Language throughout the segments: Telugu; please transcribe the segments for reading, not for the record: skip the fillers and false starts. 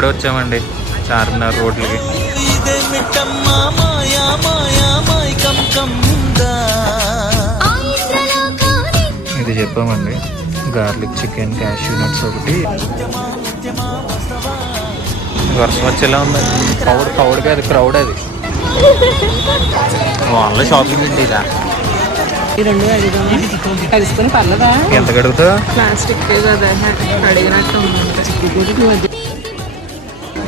ఇప్పుడే వచ్చామండి చార్మినార్ రోడ్లకి. ఇది చెప్పామండి, గార్లిక్ చికెన్, క్యాష్యూ నట్స్ ఒకటి. వర్షం వచ్చేలా ఉంది. క్రౌడ్ కాదు, క్రౌడ్ అది. ఆన్లైన్ షాపింగ్ ఏంటి ఇదా? కలుసుకొని పర్లేదా? ఎంత కడుగుతావు? ప్లాస్టిక్ కదా అడిగినట్టు.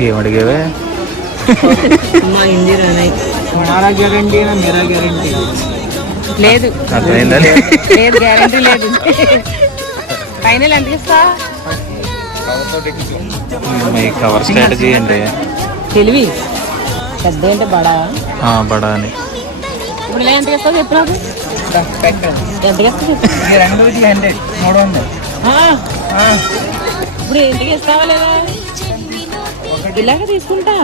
ఏం అడిగేవే? మా హిందీ రానాయి. గ్యారంటీ మీరా గ్యారంటీ లేదు, అర్థమైందా? లేదు, గ్యారంటీ లేదు. ఫైనల్ ఎంత ఇస్తా? మీ కవర్ స్ట్రాటజీ అండి. తెలివి పెద్ద అంటే బడా బడా అని. ఇప్పుడు ఇలా ఎంత ఇస్తావు చెప్పు నాకు. ఎంత ఇస్తా చెప్పు. 200 300. ఇప్పుడు ఇంటికి ఇస్తావా లేదా? ఇలాగ తీసుకుంటా.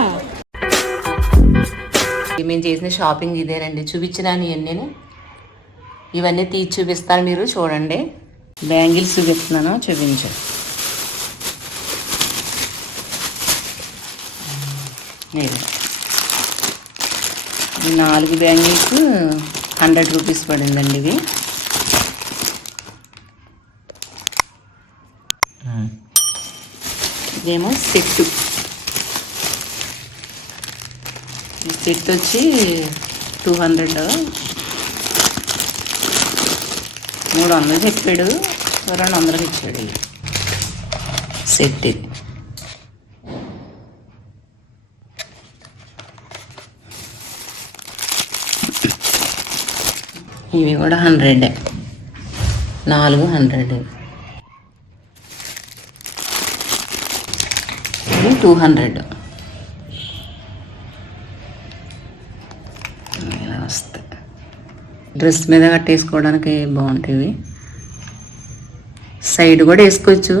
మేము చేసిన షాపింగ్ ఇదేనండి, చూపించినాను ఇవన్నీ. ఇవన్నీ తీసి చూపిస్తాను, మీరు చూడండి. బ్యాంగిల్స్ చూపిస్తున్నాను, చూపించు. ఈ 4 బ్యాంగిల్స్ 100 రూపీస్ పడిందండి. ఇవి ఇదేమో సెట్. ఈ సెట్ వచ్చి 200, 300 చెప్పాడు, 200 ఇచ్చాడు. ఇది సెట్. ఇది ఇవి కూడా 100, 400. ఇది 200. ఇలా వస్తాయి. డ్రెస్ మీద కట్టేసుకోవడానికి బాగుంటాయి. సైడ్ కూడా వేసుకోవచ్చు,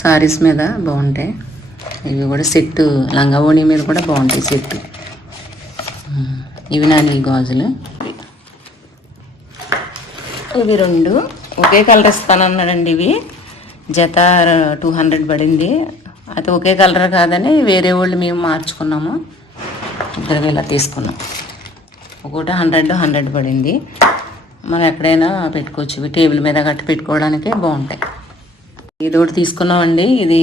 సారీస్ మీద బాగుంటాయి. ఇవి కూడా సెట్, లంగా ఓణి మీద కూడా బాగుంటాయి సెట్. ఇవి నాని గాజులు. ఇవి 2 ఒకే కలర్ ఇస్తానన్నాడండి. ఇవి జత 200 పడింది. అయితే ఒకే కలర్ కాదని వేరే వాళ్ళు మేము మార్చుకున్నాము. 2 ఇలా తీసుకున్నాం. ఒకటి 100 పడింది. మనం ఎక్కడైనా పెట్టుకోవచ్చు. ఇవి టేబుల్ మీద కట్టి పెట్టుకోవడానికి బాగుంటాయి. ఇది ఒకటి తీసుకున్నామండి. ఇది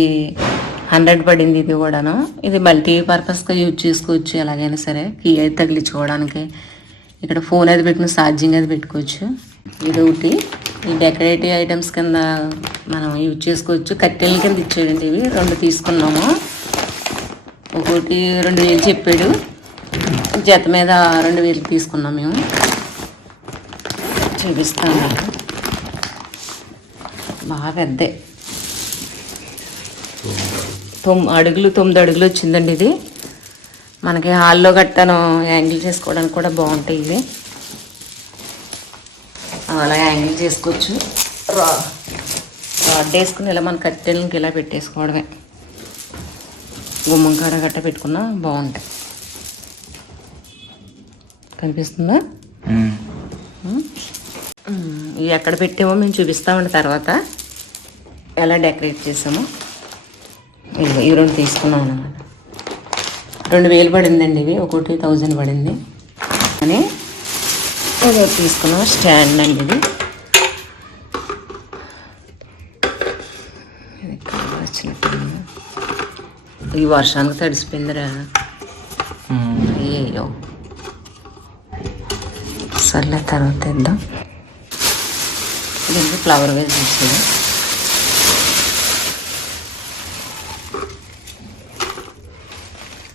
100 పడింది. ఇది కూడాను. ఇది మల్టీ పర్పస్గా యూజ్ చేసుకోవచ్చు. ఎలాగైనా సరే కీ అయితే తగిలించుకోవడానికి, ఇక్కడ ఫోన్ అది పెట్టిన ఛార్జింగ్ అది పెట్టుకోవచ్చు. ఇది ఒకటి ఈ డెకరేటివ్ ఐటమ్స్ కింద మనం యూజ్ చేసుకోవచ్చు. కట్టెల కింద ఇచ్చాడండి. ఇవి 2 తీసుకున్నాము. ఒకటి 2000 చెప్పాడు. జత మీద 2000 తీసుకున్నాం మేము. చూపిస్తాను, బాగా పెద్ద 9 అడుగులు వచ్చిందండి. ఇది మనకి హాల్లో గట్టను యాంగిల్ చేసుకోవడానికి కూడా బాగుంటాయి. ఇవి అలా యాంగిల్ చేసుకోవచ్చు. రాడ్ వేసుకుని ఇలా మన కట్టెలకి ఇలా పెట్టేసుకోవడమే. గుమ్మంకాడ గట్ట పెట్టుకున్నా బాగుంటాయి. కనిపిస్తుందా? ఇవి ఎక్కడ పెట్టామో మేము చూపిస్తామండి తర్వాత, ఎలా డెకరేట్ చేసామో. ఈ 2 తీసుకున్నాం అన్నమాట. 2000 పడిందండి. ఇవి ఒకటి 1000 పడింది అని ఏదో తీసుకున్నాం. స్టాండ్ అండి ఇది. వచ్చినట్టు ఈ వర్షానికి తడిసిపోయిందిరా. అయ్యో సర్లే, తర్వాత ఇద్దాం. ఇది ఫ్లవర్ వేజ్ ఇచ్చేది.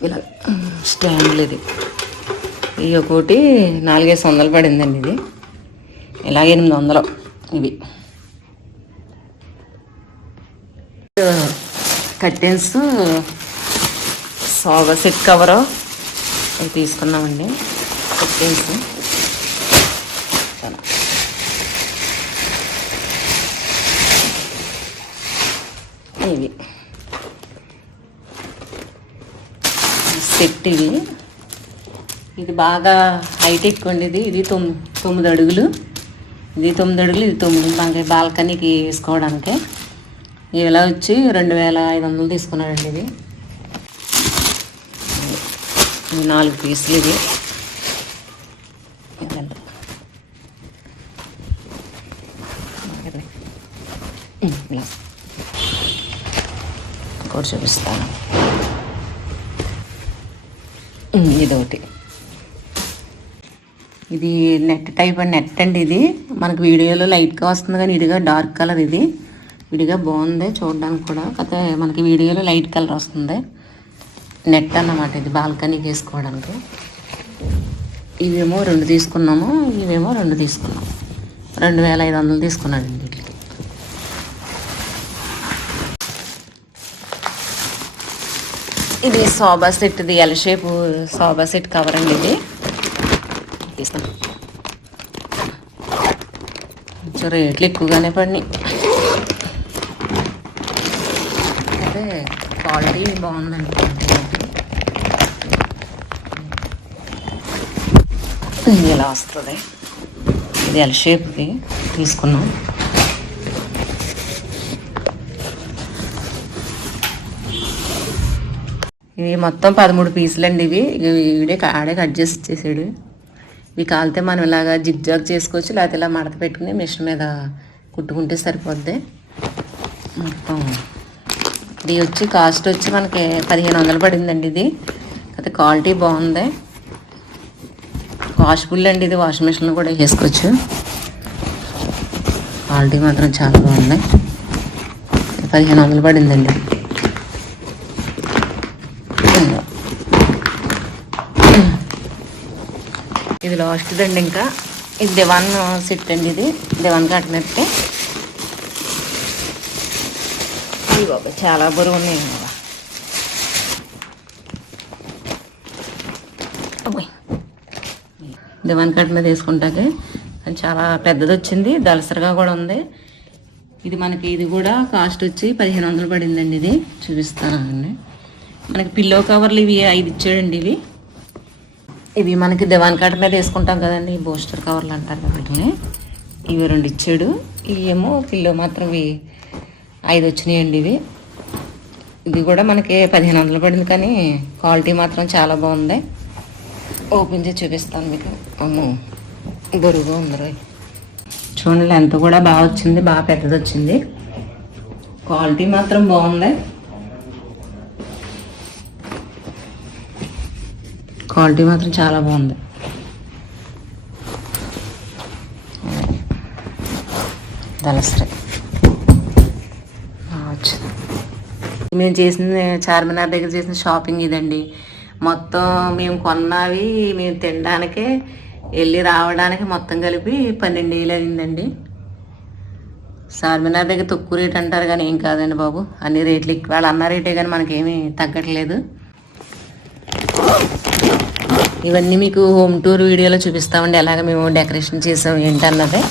ఇలా స్టాండ్లు. ఇది ఒకటి 400 పడిందండి. ఇది ఇలా 800 ఇవి. కర్టెన్స్, సోఫా సెట్ కవరు ఇవి తీసుకున్నామండి. కర్టెన్స్ ఇవి సెట్. ఇది బాగా హైట్ ఎక్కువ అండి. ఇది 9 అడుగులు. ఇది 9 అడుగులు, ఇది 9. మనకి బాల్కనీకి వేసుకోవడానికి. ఇలా వచ్చి 2500 తీసుకున్నాడండి. ఇది ఇవి 4 పీసులు ఇవి. ఇదండి. ఇంకోటి చూపిస్తాను. ఇదొకటి. ఇది నెట్ టైప్ నెట్ అండి. ఇది మనకు వీడియోలో లైట్గా వస్తుంది కానీ ఇదిగా డార్క్ కలర్. ఇది విడిగా బాగుంది చూడడానికి కూడా, కాకపోతే మనకి వీడియోలో లైట్ కలర్ వస్తుంది. నెట్ అన్నమాట ఇది, బాల్కనీకి వేసుకోవడానికి. ఇవేమో 2 తీసుకున్నాము, ఇవేమో 2 తీసుకున్నాము. 2500 తీసుకున్నానండి వీటికి. ఇది సోబా సెట్, ఇది L shape soba set cover అండి. ఇది తీసుకున్నాం. కొంచెం రేట్లు ఎక్కువగానే పడినాయి, అయితే క్వాలిటీ బాగుందండి. ఇది ఇలా వస్తుంది. ఇది ఎల్ షేప్ది తీసుకున్నాం. ఇవి మొత్తం 13 పీసులు అండి. ఇవి ఆడే కట్ చేసి ఇచ్చేసాడు. ఇవి కాలితే మనం ఇలాగా జిగ్జాగ్ చేసుకోవచ్చు, లేకపోతే ఇలా మడత పెట్టుకుని మిషన్ మీద కుట్టుకుంటే సరిపోద్ది. మొత్తం ఇది వచ్చి కాస్ట్ వచ్చి మనకి 1500 పడిందండి. ఇది అయితే క్వాలిటీ బాగుంది, వాషబుల్ అండి. ఇది వాషింగ్ మిషన్లో కూడా వేసుకోవచ్చు. క్వాలిటీ మాత్రం చాలా బాగుంది. 1500 పడిందండి. ఇది లాస్ట్ దండి. ఇంకా ఇది దివాన్ సెట్ అండి. ఇది దివాన్ కట్టినట్టే. ఇది బాబా చాలా బరువు ఉన్నాయి బాబా. దివాన్ కట్ మీద వేసుకుంటాకే అది చాలా పెద్దది వచ్చింది, దళసరిగా కూడా ఉంది. ఇది మనకి ఇది కూడా కాస్ట్ వచ్చి 1500 పడిందండి. ఇది చూపిస్తానండి. మనకి పిల్లో కవర్లు ఇవి 5 ఇచ్చాడండి. ఇవి మనకి దివాన్ కట్ మీద వేసుకుంటాం కదండి, బోస్టర్ కవర్లు అంటారు వీటిని. ఇవి 2 ఇచ్చాడు. ఇవి ఏమో పిల్లో మాత్రం ఇవి 5 వచ్చినాయండి. ఇది కూడా మనకి 1500 పడింది, కానీ క్వాలిటీ మాత్రం చాలా బాగుంది. ఓపెన్ చేసి చూపిస్తాను మీకు. అమ్మో బరువుగా ఉంది. చూడండి లెంత్ కూడా బాగా వచ్చింది, బాగా పెద్దది వచ్చింది. క్వాలిటీ మాత్రం బాగుంది. క్వాలిటీ మాత్రం చాలా బాగుంది. దళసరి మేము చేసిన చార్మినార్ దగ్గర చేసిన షాపింగ్ ఇదండి. మొత్తం మేము కొన్నవి మేము తినడానికే వెళ్ళి రావడానికి మొత్తం కలిపి 12,000 అయిందండి. చార్మినార్ దగ్గర తక్కువ రేట్ అంటారు కానీ ఏం కాదండి బాబు, అన్ని రేట్లు ఎక్కువ. వాళ్ళు అన్న రేటే కానీ మనకేమీ తగ్గట్లేదు. ఇవన్నీ మీకు హోమ్ టూర్ వీడియోలో చూపిస్తామండి, ఎలాగ మేము డెకరేషన్ చేసాం ఏంటన్నది.